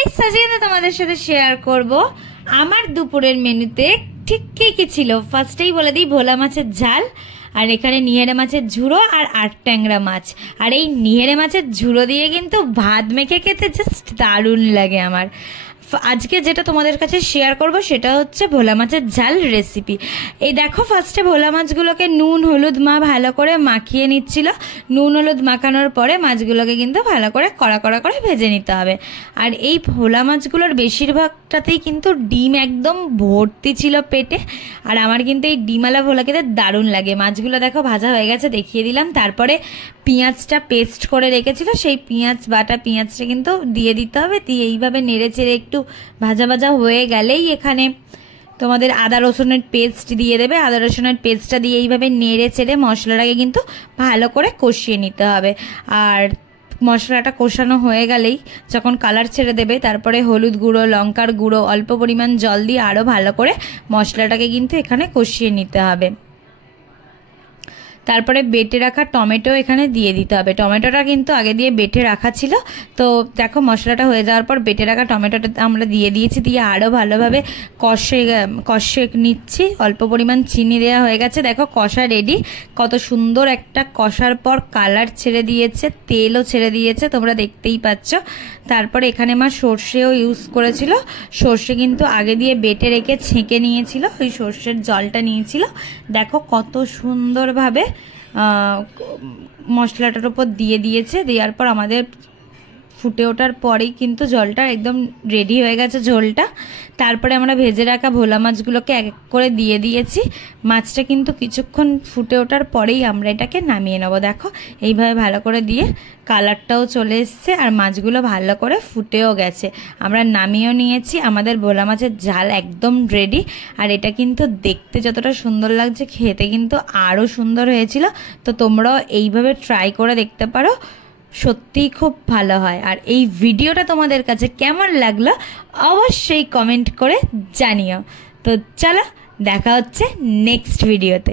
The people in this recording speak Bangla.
গাইস, আজকে না তোমাদের সাথে শেয়ার করব আমার দুপুরের মেনুতে ঠিক কি কি ছিল। ফার্স্টেই বলে দিই, ভোলা মাছের ঝাল, আর এখানে নিহেরে মাছের ঝুড়ো আর আট ট্যাংরা মাছ। আর এই নিহেরে মাছের ঝুড়ো দিয়ে কিন্তু ভাত মেখে খেতে জাস্ট দারুণ লাগে আমার। আজকে যেটা তোমাদের কাছে শেয়ার করব সেটা হচ্ছে ভোলা মাছের ঝাল রেসিপি। এই দেখো, ফার্স্টে ভোলা মাছগুলোকে নুন হলুদ মা ভালো করে মাখিয়ে নিচ্ছিল। নুন হলুদ মাখানোর পরে মাছগুলোকে কিন্তু ভালো করে কড়া কড়া করে ভেজে নিতে হবে। আর এই ভোলা মাছগুলোর বেশিরভাগটাতেই কিন্তু ডিম একদম ভর্তি ছিল পেটে। আর আমার কিন্তু এই ডিমালা ভোলা খেতে দারুণ লাগে। মাছগুলো দেখো ভাজা হয়ে গেছে, দেখিয়ে দিলাম। তারপরে পেঁয়াজটা পেস্ট করে রেখেছিল, সেই বাটা পেঁয়াজটা কিন্তু দিয়ে দিতে হবে। দিয়ে এইভাবে নেড়ে চেড়ে একটু ভাজা ভাজা হয়ে গেলেই এখানে তোমাদের আদা রসুনের পেস্ট দিয়ে দেবে। আদা রসুনের পেস্টটা দিয়ে এইভাবে নেড়ে চেড়ে মশলাটাকে কিন্তু ভালো করে কষিয়ে নিতে হবে। আর মশলাটা কষানো হয়ে গেলেই যখন কালার ছেড়ে দেবে, তারপরে হলুদ গুঁড়ো, লঙ্কার গুঁড়ো, অল্প পরিমাণ জল দিয়ে আরও ভালো করে মশলাটাকে কিন্তু এখানে কষিয়ে নিতে হবে। তারপরে বেটে রাখা টমেটো এখানে দিয়ে দিতে হবে। টমেটোটা কিন্তু আগে দিয়ে বেটে রাখা ছিল। তো দেখো, মশলাটা হয়ে যাওয়ার পর বেটে রাখা টমেটোটা আমরা দিয়ে দিয়েছি। দিয়ে আরও ভালোভাবে কষে নিচ্ছি। অল্প পরিমাণ চিনি দেওয়া হয়ে গেছে। দেখো, কষা রেডি। কত সুন্দর একটা কষার পর কালার ছেড়ে দিয়েছে, তেলও ছেড়ে দিয়েছে, তোমরা দেখতেই পাচ্ছ। তারপরে এখানে মা সর্ষেও ইউজ করেছিল। সর্ষে কিন্তু আগে দিয়ে বেটে রেখে ছেঁকে নিয়েছিল, ওই সর্ষের জলটা নিয়েছিল। দেখো কত সুন্দরভাবে মশলাটার উপর দিয়ে দিয়েছে। দেওয়ার পর আমাদের ফুটে ওঠার পরেই কিন্তু জলটা একদম রেডি হয়ে গেছে, ঝোলটা। তারপরে আমরা ভেজে রাখা ভোলা মাছগুলোকে এক এক করে দিয়ে দিয়েছি। মাছটা কিন্তু কিছুক্ষণ ফুটে ওঠার পরেই আমরা এটাকে নামিয়ে নেব। দেখো, এইভাবে ভালো করে দিয়ে কালারটাও চলে এসছে আর মাছগুলো ভালো করে ফুটেও গেছে। আমরা নামিয়েও নিয়েছি। আমাদের ভোলা মাছের ঝাল একদম রেডি। আর এটা কিন্তু দেখতে যতটা সুন্দর লাগছে, খেতে কিন্তু আরও সুন্দর হয়েছিল। তো তোমরাও এইভাবে ট্রাই করে দেখতে পারো, সত্যিই খুব ভালো হয়। আর এই ভিডিওটা তোমাদের কাছে কেমন লাগলো অবশ্যই কমেন্ট করে জানিও। তো চলো, দেখা হচ্ছে নেক্সট ভিডিওতে।